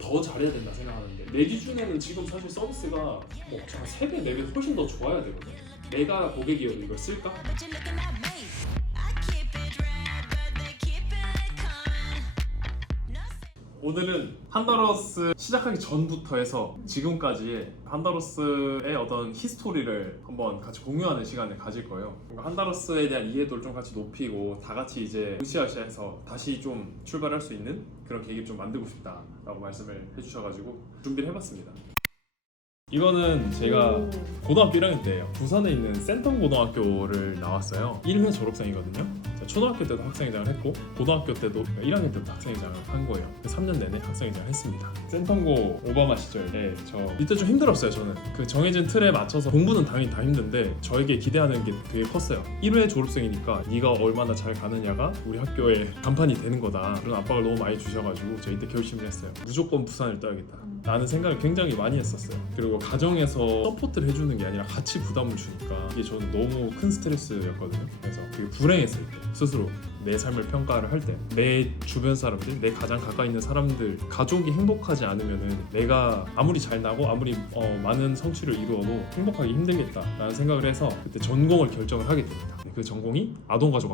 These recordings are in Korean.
더 잘해야 된다 생각하는데 내 기준에는 지금 사실 서비스가 뭐 3배, 4배 훨씬 더 좋아야 되거든. 내가 고객이어도 이걸 쓸까? 오늘은 한다로스 시작하기 전부터 해서 지금까지의 한다로스의 어떤 히스토리를 한번 같이 공유하는 시간을 가질 거예요. 그러니까 한다로스에 대한 이해도를 좀 같이 높이고 다 같이 이제 으쌰으쌰해서 다시 좀 출발할 수 있는 그런 계기를 좀 만들고 싶다라고 말씀을 해주셔가지고 준비를 해봤습니다. 이거는 제가 고등학교 1학년 때예요. 부산에 있는 센텀 고등학교를 나왔어요. 1회 졸업생이거든요. 제가 초등학교 때도 학생회장을 했고 고등학교 때도 1학년 때도 학생회장을 한 거예요. 3년 내내 학생회장을 했습니다. 센텀고 오바마 시절에 저 이때 좀 힘들었어요. 저는 그 정해진 틀에 맞춰서 공부는 당연히 다 힘든데 저에게 기대하는 게 되게 컸어요. 1회 졸업생이니까 네가 얼마나 잘 가느냐가 우리 학교의 간판이 되는 거다. 그런 압박을 너무 많이 주셔가지고 저 이때 결심을 했어요. 무조건 부산을 떠야겠다 라는 생각을 굉장히 많이 했었어요. 그리고 가정에서 서포트를 해주는 게 아니라 같이 부담을 주니까 이게 저는 너무 큰 스트레스였거든요. 그래서 되게 불행했을 때 스스로 내 삶을 평가를 할 때 내 주변 사람들, 내 가장 가까이 있는 사람들, 가족이 행복하지 않으면은 내가 아무리 잘 나고 아무리 많은 성취를 이루어도 행복하기 힘들겠다라는 생각을 해서 그때 전공을 결정을 하게 됩니다. 그 전공이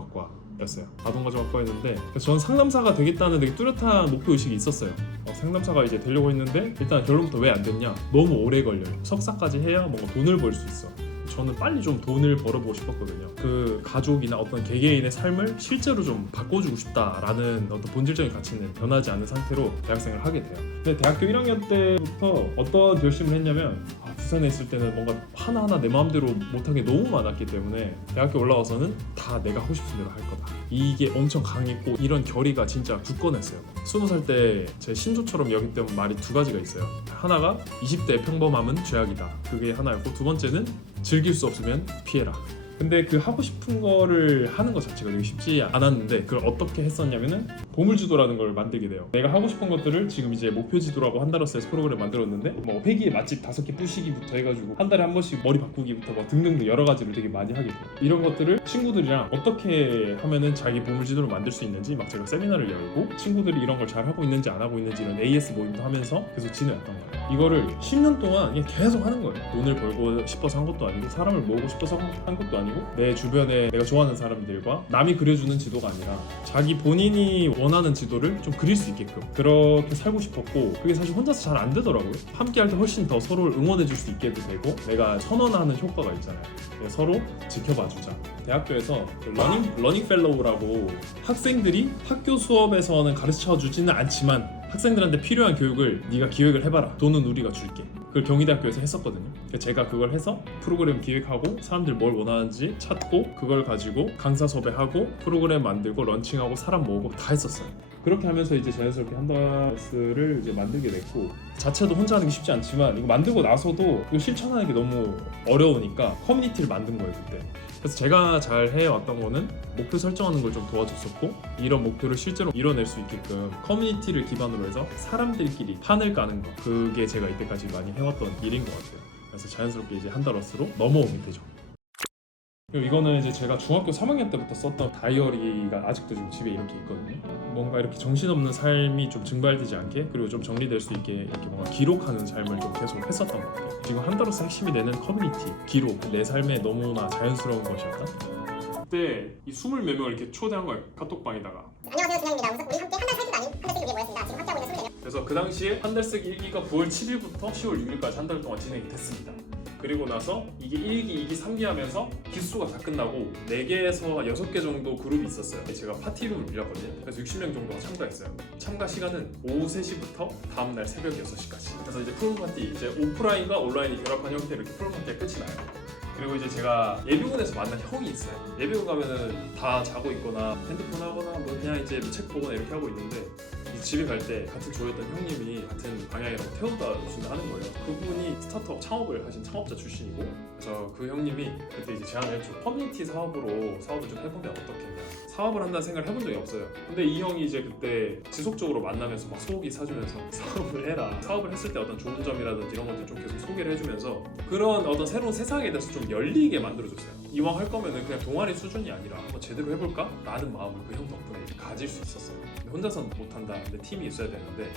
아동가족학과였어요. 아동가족학과였는데 저는 상담사가 되겠다는 되게 뚜렷한 목표의식이 있었어요. 상담사가 이제 되려고 했는데 일단 결론부터 왜 안 됐냐? 너무 오래 걸려요. 석사까지 해야 뭔가 돈을 벌 수 있어. 저는 빨리 좀 돈을 벌어보고 싶었거든요. 그 가족이나 어떤 개개인의 삶을 실제로 좀 바꿔주고 싶다라는 어떤 본질적인 가치는 변하지 않은 상태로 대학생을 하게 돼요. 근데 대학교 1학년 때부터 어떤 결심을 했냐면 부산에 있을 때는 뭔가 하나하나 내 마음대로 못한 게 너무 많았기 때문에 대학교 올라와서는 다 내가 하고 싶은 대로 할 거다. 이게 엄청 강했고 이런 결의가 진짜 굳건했어요. 20살 때 제 신조처럼 여겼던 말이 두 가지가 있어요. 하나가 20대의 평범함은 죄악이다. 그게 하나였고 두 번째는 즐길 수 없으면 피해라. 근데 그 하고 싶은 거를 하는 것 자체가 되게 쉽지 않았는데 그걸 어떻게 했었냐면은 보물지도라는 걸 만들게 돼요. 내가 하고 싶은 것들을 지금 이제 목표지도라고 한다로스에서 프로그램 만들었는데 뭐 회기의 맛집 5개 부시기부터 해가지고 한 달에 한 번씩 머리 바꾸기부터 뭐 등등등 여러 가지를 되게 많이 하게 돼요. 이런 것들을 친구들이랑 어떻게 하면은 자기 보물지도를 만들 수 있는지 막 제가 세미나를 열고 친구들이 이런 걸 잘 하고 있는지 안 하고 있는지 이런 AS 모임도 하면서 계속 지내왔던 거예요. 이거를 10년 동안 그냥 계속 하는 거예요. 돈을 벌고 싶어서 한 것도 아니고 사람을 모으고 싶어서 한 것도 아니고 내 주변에 내가 좋아하는 사람들과 남이 그려주는 지도가 아니라 자기 본인이 원하는 지도를 좀 그릴 수 있게끔 그렇게 살고 싶었고 그게 사실 혼자서 잘 안 되더라고요. 함께 할 때 훨씬 더 서로를 응원해 줄 수 있게 되고 내가 선언하는 효과가 있잖아요. 서로 지켜봐 주자. 대학교에서 러닝 펠로우라고 학생들이 학교 수업에서는 가르쳐 주지는 않지만 학생들한테 필요한 교육을 네가 기획을 해봐라. 돈은 우리가 줄게. 그걸 경희대학교에서 했었거든요. 제가 그걸 해서 프로그램 기획하고 사람들 뭘 원하는지 찾고 그걸 가지고 강사 섭외하고 프로그램 만들고 런칭하고 사람 모으고 다 했었어요. 그렇게 하면서 이제 자연스럽게 한다로스를 이제 만들게 됐고 자체도 혼자 하는 게 쉽지 않지만 이거 만들고 나서도 이거 실천하는 게 너무 어려우니까 커뮤니티를 만든 거예요 그때. 그래서 제가 잘 해왔던 거는 목표 설정하는 걸 좀 도와줬었고 이런 목표를 실제로 이뤄낼 수 있게끔 커뮤니티를 기반으로 해서 사람들끼리 판을 까는 거 그게 제가 이때까지 많이 해왔던 일인 것 같아요. 그래서 자연스럽게 이제 한다로스로 넘어오게 되죠. 그리고 이거는 이제 제가 중학교 3학년 때부터 썼던 다이어리가 아직도 지금 집에 이렇게 있거든요. 뭔가 이렇게 정신없는 삶이 좀 증발되지 않게 그리고 좀 정리될 수 있게 이렇게 뭔가 기록하는 삶을 좀 계속 했었던 것 같아요. 지금 한다로스 핵심이 되는 커뮤니티, 기록, 내 삶에 너무나 자연스러운 것이었다. 그때 이 20몇 명을 이렇게 초대한 거예요. 카톡방에다가. 안녕하세요, 진영입니다. 우리 함께 한 달 살기도 아닌 한 달 쓰기 위해 모였습니다. 지금 함께하고 있는 24명. 그래서 그 당시에 한 달 쓰기 1기가 9월 7일부터 10월 6일까지 한 달 동안 진행이 됐습니다. 그리고 나서 이게 1기, 2기, 3기 하면서 기수가 다 끝나고 4개에서 6개 정도 그룹이 있었어요. 제가 파티룸을 빌렸거든요. 그래서 60명 정도가 참가했어요. 참가 시간은 오후 3시부터 다음날 새벽 6시까지. 그래서 이제 프로파티, 이제 오프라인과 온라인이 결합한 형태로 이렇게 프로파티가 끝이 나요. 그리고 이제 제가 예비군에서 만난 형이 있어요. 예비군 가면은 다 자고 있거나 핸드폰 하거나 뭐 그냥 이제 책 보거나 이렇게 하고 있는데 집에 갈 때 같은 조였던 형님이 같은 방향이라고 태워다 준다 하는 거예요. 그분이 스타트업 창업을 하신 창업자 출신이고 그래서 그 형님이 그때 이제 제안을 했죠. 커뮤니티 사업으로 사업을 좀 해보면 어떻겠냐. 사업을 한다는 생각을 해본 적이 없어요. 근데 이 형이 이제 그때 지속적으로 만나면서 막 소고기 사주면서 사업을 해라. 사업을 했을 때 어떤 좋은 점이라든지 이런 것들 좀 계속 소개를 해주면서 그런 어떤 새로운 세상에 대해서 좀 열리게 만들어줬어요. 이왕 할 거면은 그냥 동아리 수준이 아니라 한번 제대로 해볼까? 라는 마음을 그 형 덕분에 가질 수 있었어요. 혼자서는 못한다. 근데 팀이 있어야 되는데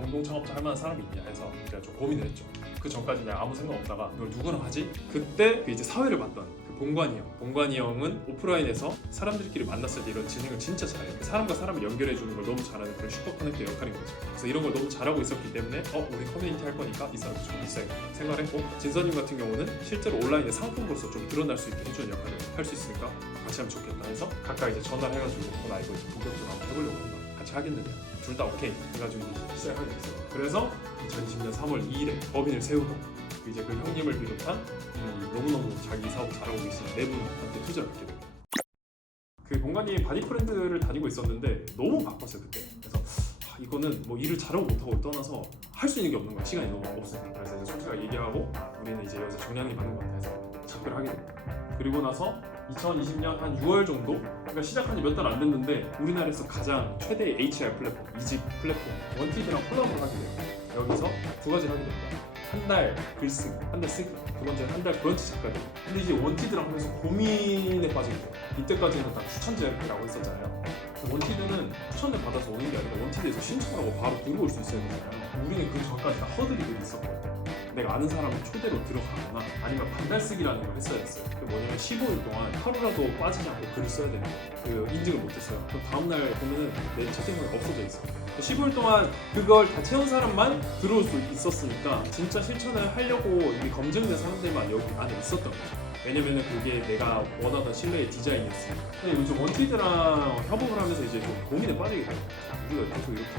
공동 창업자 할 만한 사람이 있냐 해서 제가 좀 고민을 했죠. 그 전까지 내가 아무 생각 없다가 이걸 누구랑 하지? 그때 그 이제 사회를 봤던 그 봉관이 형은 오프라인에서 사람들끼리 만났을 때 이런 진행을 진짜 잘해요. 사람과 사람을 연결해 주는 걸 너무 잘하는 그런 슈퍼 커넥터 역할인 거죠. 그래서 이런 걸 너무 잘하고 있었기 때문에 우리 커뮤니티 할 거니까 이 사람도 좀 있어야겠다 생각을 했고, 진서님 같은 경우는 실제로 온라인의 상품으로서 좀 드러날 수 있게 해주는 역할을 할 수 있으니까 같이 하면 좋겠다 해서 각각 이제 전화를 해가지고 나 이거 본격적으로 한번 해보려고 한다, 같이 하겠느냐, 둘 다 오케이 해가지고 이제 시작하게 됐어요. 그래서 2020년 3월 2일에 법인을 세우고 이제 그 형님을 비롯한 너무너무 자기 사업 잘하고 계신 네 분한테 투자를 받게 됩니다. 그 본관이 바디 브랜드를 다니고 있었는데 너무 바빴어요 그때. 그래서 이거는 뭐 일을 잘하고 못하고를 떠나서 할 수 있는 게 없는 거야. 시간이 너무 없으니까. 그래서 이제 솔직하게 얘기하고 우리는 이제 여기서 정량이 받는 것 같아서 작별을 하게 됩니다. 그리고 나서 2020년 한 6월 정도, 그러니까 시작한 지 몇 달 안 됐는데 우리나라에서 가장 최대의 HR 플랫폼, 이직 플랫폼 원티드랑 콜라보를 하게 돼요. 여기서 두 가지를 하게 됩니다. 한 달 글쓰기, 한 달 쓰기. 두 번째는 한 달 브런치 작가들. 근데 이제 원티드랑 하면서 고민에 빠지게 돼요. 이때까지는 다 추천제라고 했었잖아요. 원티드는 추천을 받아서 오는 게 아니라 원티드에서 신청하고 바로 들어올 수 있어야 되잖아요. 우리는 그 전까지 다 허들이 있었거든요. 내가 아는 사람을 초대로 들어가거나 아니면 반달쓰기라는 걸 했어야 했어요. 그게 뭐냐면 15일 동안 하루라도 빠지지 않고 글을 써야 되는 거예요. 그 인증을 못했어요. 그럼 다음날 보면은 내 채팅방에 없어져 있어요. 15일 동안 그걸 다 채운 사람만 들어올 수 있었으니까 진짜 실천을 하려고 이게 검증된 사람들만 여기 안에 있었던 거죠. 왜냐면은 그게 내가 원하던 신뢰의 디자인이었으니까. 근데 요즘 원티드랑 협업을 하면서 이제 좀 고민에 빠지게 돼요. 우리가 계속 이렇게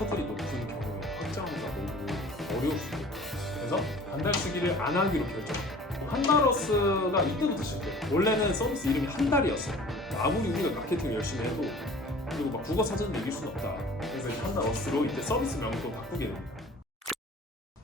허들이 높은 경우에 확장하기가 너무 어려울 수도 있고. 그래서 반달쓰기를 안 하기로 결정해요. 한달어스가 이때부터 시작해요. 원래는 서비스 이름이 한달이었어요. 아무리 우리가 마케팅을 열심히 해도 그리고 막 국어 사전도 이길 수는 없다. 그래서 이제 한달어스로 이때 서비스 명도 바꾸게 됩니다.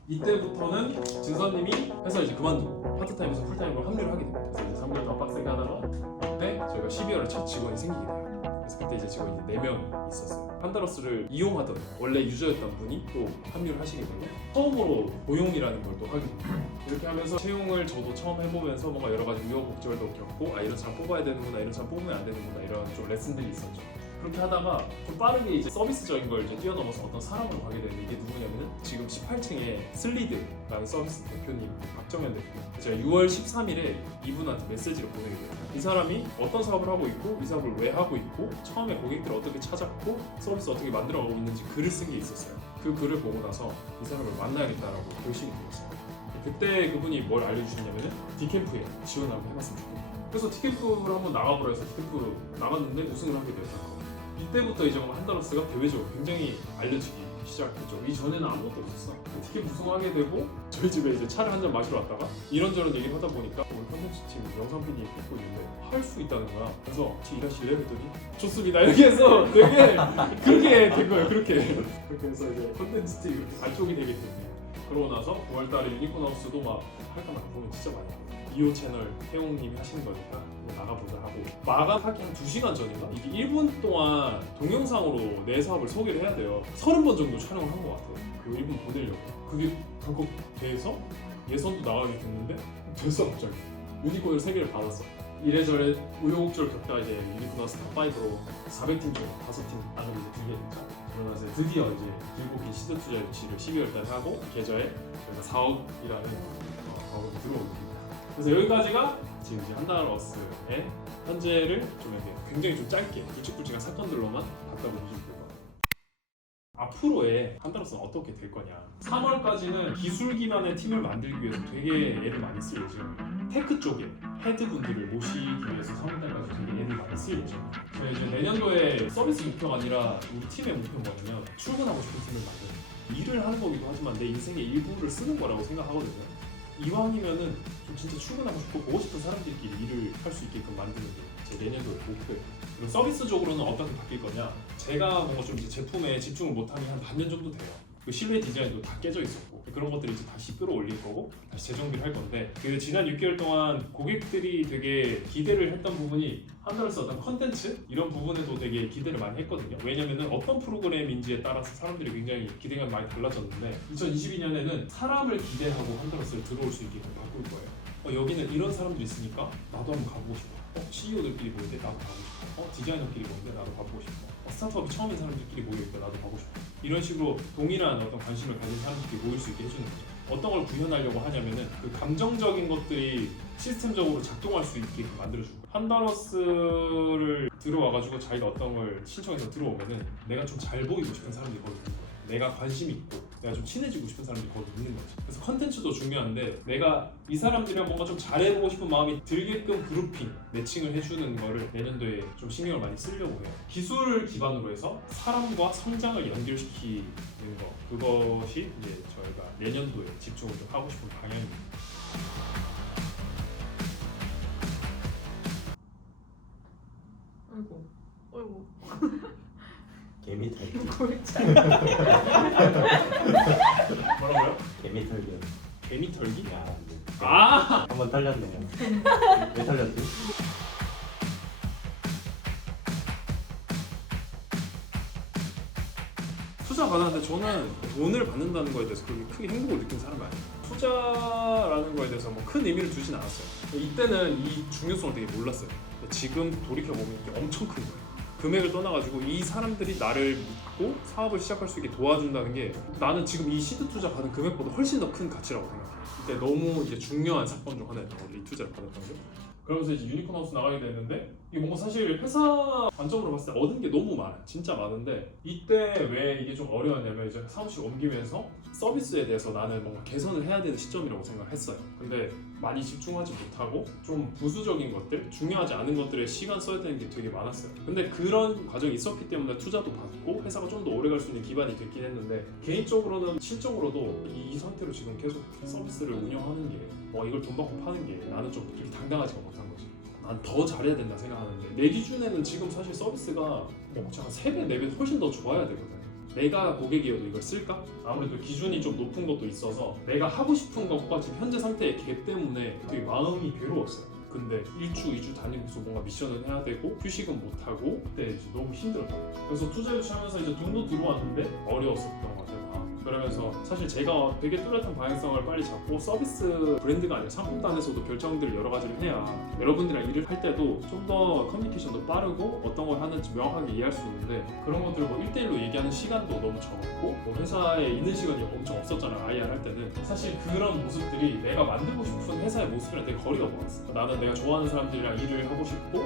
이때부터는 진서님이 회사 이제 그만두고 파트타임에서 풀타임으로 합류를 하게 됩니다. 그래서 이제 3개월 더 빡세게 하다가 그때 저희가 12월에 첫 직원이 생기게 돼요. 그래서 그때 이제 직원이 4명 있었어요. 한달어스를 이용하던 원래 유저였던 분이 또 합류를 하시게 되고 처음으로 고용이라는 걸 또 하게 됩니다. 이렇게 하면서 채용을 저도 처음 해보면서 뭔가 여러 가지 우여곡절도 겪고 이런 사람 뽑아야 되는구나, 이런 사람 뽑으면 안 되는구나, 이런 좀 레슨들이 있었죠. 그렇게 하다가 좀 빠르게 이제 서비스적인 걸 이제 뛰어넘어서 어떤 사람으로 가게 되는데, 이게 누구냐면은 지금 18층에 슬리드라는 서비스 대표님 박정현 대표. 제가 6월 13일에 이분한테 메시지를 보내게 돼요. 이 사람이 어떤 사업을 하고 있고 이 사업을 왜 하고 있고 처음에 고객들을 어떻게 찾았고 서비스 어떻게 만들어가고 있는지 글을 쓴 게 있었어요. 그 글을 보고 나서 이 사람을 만나야겠다라고 결심이 되었어요. 그때 그분이 뭘 알려주셨냐면은 디캠프에 지원을 한번 해봤으면 좋겠다. 그래서 티켓프를 한번 나가보라 해서 티켓프로 나갔는데 우승을 하게 되었다. 이때부터 이제 한달어스가 대외적으로 굉장히 알려지기 시작했죠. 이전에는 아무것도 없었어. 티켓 우승하게 되고 저희 집에 이제 차를 한 잔 마시러 왔다가 이런저런 얘기를 하다 보니까 우리 컨텐츠 팀 영상 PD 뽑고 있는데 할 수 있다는 거야. 그래서 혹시 일하실래요? 했더니 좋습니다. 이렇게 해서 되게 그렇게 된 거예요. 그렇게 해서 이제 컨텐츠 팀 이렇게 발족이 되게 됐네요. 그러고 나서 9월달에 유니콘하우스도 막 할까 말까 보면 진짜 많이 하고 2호 채널 태용님이 하시는 거니까 나가보자 하고 마감하기 한 2시간 전인가? 이게 1분 동안 동영상으로 내 사업을 소개를 해야 돼요. 30번 정도 촬영을 한 것 같아요. 그리고 1분 보내려고. 그게 덜컥 돼서 예선도 나가게 됐는데 됐어 갑자기. 유니콘을 3개를 받았어. 이래저래 우여곡절 겪다 이제 유니콘하우스 탑5로 400팀 중 5팀 안으로 이제 들게 됐죠. 그러면서 드디어 이제 길고 긴 시드 투자 유치를 12월달에 하고 계좌에 저희가 4억이라는 가격이 들어오게 됩니다. 그래서 여기까지가 지금 이제 한달어스의 현재를 좀 이렇게 굉장히 좀 짧게 굵직굵직한 사건들로만 바꿔보시면 될 것 같아요. 앞으로의 한달어스는 어떻게 될 거냐. 3월까지는 기술 기반의 팀을 만들기 위해서 되게 애를 많이 쓸 예정이에요. 테크 쪽에 헤드분들을 모시기 위해서 3월달까지 되게 애를 많이 쓸 예정이에요. 저희 이제 내년도에 서비스 목표가 아니라 우리 팀의 목표는 뭐냐면 출근하고 싶은 팀을 만드는, 일을 하는 거기도 하지만 내 인생의 일부를 쓰는 거라고 생각하거든요. 이왕이면은 좀 진짜 출근하고 싶고 보고 싶은 사람들끼리 일을 할 수 있게끔 만드는 게 제 내년도의 목표예요. 그리고 서비스적으로는 어떻게 바뀔 거냐. 제가 뭔가 좀 이제 제품에 집중을 못하니 한 반년 정도 돼요. 그 실내 디자인도 다 깨져 있었고 그런 것들을 이제 다시 끌어올릴 거고 다시 재정비를 할 건데, 그 지난 6개월 동안 고객들이 되게 기대를 했던 부분이 한달어스 어떤 컨텐츠 이런 부분에도 되게 기대를 많이 했거든요. 왜냐면은 어떤 프로그램인지에 따라서 사람들이 굉장히 기대가 많이 달라졌는데 2022년에는 사람을 기대하고 한달어스를 들어올 수 있게 바꿀 거예요. 여기는 이런 사람들이 있으니까 나도 한번 가보고 싶어. CEO들끼리 모일 때 나도 가고 싶어. 디자이너끼리 모일 때 나도 가보고 싶어. 스타트업이 처음인 사람들끼리 모일 때 나도 가고 싶어. 이런 식으로 동일한 어떤 관심을 가진 사람들이 모일 수 있게 해주는 거죠. 어떤 걸 구현하려고 하냐면은 그 감정적인 것들이 시스템적으로 작동할 수 있게 만들어주고, 한다러스를 들어와가지고 자기가 어떤 걸 신청해서 들어오면은 내가 좀 잘 보이고 싶은 사람들이 거기 있는 거야. 내가 관심이 있고 내가 좀 친해지고 싶은 사람들이 거기 있는 거지. 그래서 컨텐츠도 중요한데 내가 이 사람들이랑 뭔가 좀 잘해보고 싶은 마음이 들게끔 그룹핑, 매칭을 해주는 거를 내년도에 좀 신경을 많이 쓰려고 해요. 기술 기반으로 해서 사람과 성장을 연결시키는 거, 그것이 이제 저희가 내년도에 집중을 좀 하고 싶은 방향입니다. 어이구, 어이구. 개미 털기. 골짜. 뭐라고요? 개미 털기. 개미 털기? 야, 네. 아! 한번 털렸네요. 왜 털렸지? 투자 받았는데 저는 돈을 받는다는 거에 대해서 그렇게 크게 행복을 느낀 사람이 아니에요. 투자라는 거에 대해서 뭐 큰 의미를 두진 않았어요. 이때는 이 중요성을 되게 몰랐어요. 지금 돌이켜보면 이게 엄청 큰 거예요. 금액을 떠나가지고 이 사람들이 나를 믿고 사업을 시작할 수 있게 도와준다는 게 나는 지금 이 시드 투자 받은 금액보다 훨씬 더 큰 가치라고 생각해요. 이때 너무 이제 중요한 사건 중 하나였던 거죠, 이 투자를 받았던 게. 그러면서 이제 유니콘 하우스 나가게 됐는데 이게 뭔가 사실 회사 관점으로 봤을 때 얻은 게 너무 많아요. 진짜 많은데 이때 왜 이게 좀 어려웠냐면 이제 사무실 옮기면서 서비스에 대해서 나는 뭔가 개선을 해야 되는 시점이라고 생각했어요. 근데 많이 집중하지 못하고 좀 부수적인 것들, 중요하지 않은 것들에 시간 써야 되는 게 되게 많았어요. 근데 그런 과정이 있었기 때문에 투자도 받고 회사가 좀 더 오래 갈 수 있는 기반이 됐긴 했는데 개인적으로는 실적으로도 이 상태로 지금 계속 서비스를 운영하는 게 이걸 돈 받고 파는 게 나는 좀 그렇게 당당하지가 못한 거지. 난 더 잘해야 된다 생각하는데 내 기준에는 지금 사실 서비스가 한 3배, 4배 훨씬 더 좋아야 되거든. 내가 고객이어도 이걸 쓸까? 아무래도 기준이 좀 높은 것도 있어서 내가 하고 싶은 것과 지금 현재 상태의 개 때문에 되게 마음이 괴로웠어요. 근데 1주, 2주 다니면서 뭔가 미션을 해야 되고 휴식은 못하고 그때 이제 너무 힘들었어요. 그래서 투자 유치하면서 이제 돈도 들어왔는데 어려웠었던 것 같아요. 그러면서 사실 제가 되게 뚜렷한 방향성을 빨리 잡고 서비스 브랜드가 아니라 상품단에서도 결정들을 여러 가지를 해야 여러분들이랑 일을 할 때도 좀 더 커뮤니케이션도 빠르고 어떤 걸 하는지 명확하게 이해할 수 있는데 그런 것들을 1대1로 얘기하는 시간도 너무 적었고 회사에 있는 시간이 엄청 없었잖아요. IR 할 때는 사실 그런 모습들이 내가 만들고 싶은 회사의 모습이랑 되게 거리가 멀었어. 나는 내가 좋아하는 사람들이랑 일을 하고 싶고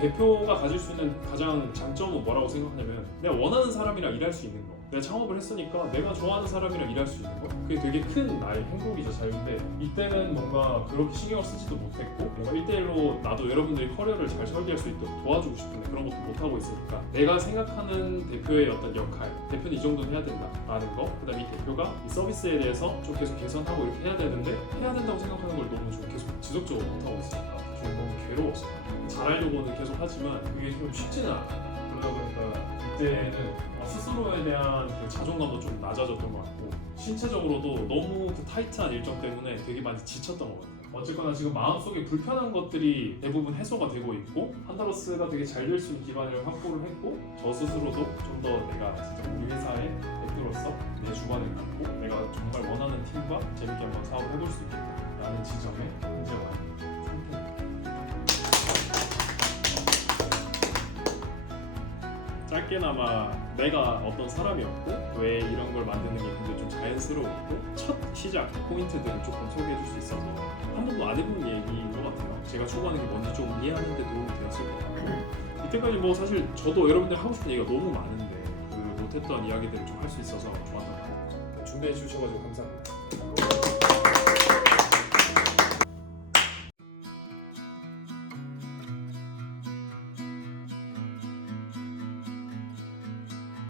대표가 가질 수 있는 가장 장점은 뭐라고 생각하냐면 내가 원하는 사람이랑 일할 수 있는 거. 내가 창업을 했으니까 내가 좋아하는 사람이랑 일할 수 있는 거, 그게 되게 큰 나의 행복이자 자유인데 이때는 뭔가 그렇게 신경을 쓰지도 못했고 뭔가 1대1로 나도 여러분들이 커리어를 잘 설계할 수 있도록 도와주고 싶은데 그런 것도 못하고 있으니까 내가 생각하는 대표의 어떤 역할, 대표는 이 정도는 해야 된다라는 거, 그 다음에 이 대표가 이 서비스에 대해서 좀 계속 개선하고 이렇게 해야 되는데 해야 된다고 생각하는 걸 너무 좀 계속 지속적으로 못하고 있으니까 좀 너무 괴로웠어요. 잘하려고는 계속 하지만 그게 좀 쉽지는 않아요. 그러다 보니까 이때는 스스로에 대한 그 자존감도 좀 낮아졌던 것 같고 신체적으로도 너무 그 타이트한 일정 때문에 되게 많이 지쳤던 것 같아요. 어쨌거나 지금 마음속에 불편한 것들이 대부분 해소가 되고 있고 한다러스가 되게 잘 될 수 있는 기반을 확보를 했고 저 스스로도 좀 더 내가 진짜 우리 회사의 대표로서 내 주관을 갖고 내가 정말 원하는 팀과 재밌게 한번 사업을 해볼 수 있겠다라는 지점에 이제 와 있는 상태입니다. 짧게나마 내가 어떤 사람이었고 왜 이런 걸 만드는 게 굉장히 좀 자연스러웠고 첫 시작 포인트들을 조금 소개해 줄 수 있어서 한 번도 안 해본 얘기인 것 같아요. 제가 추구하는 게 뭔지 좀 이해하는 데 도움이 되었을 것 같고 이때까지 뭐 사실 저도 여러분들 하고 싶은 얘기가 너무 많은데 그 못했던 이야기들을 좀 할 수 있어서 좋았던 것 같아요. 준비해 주셔가지고 감사합니다.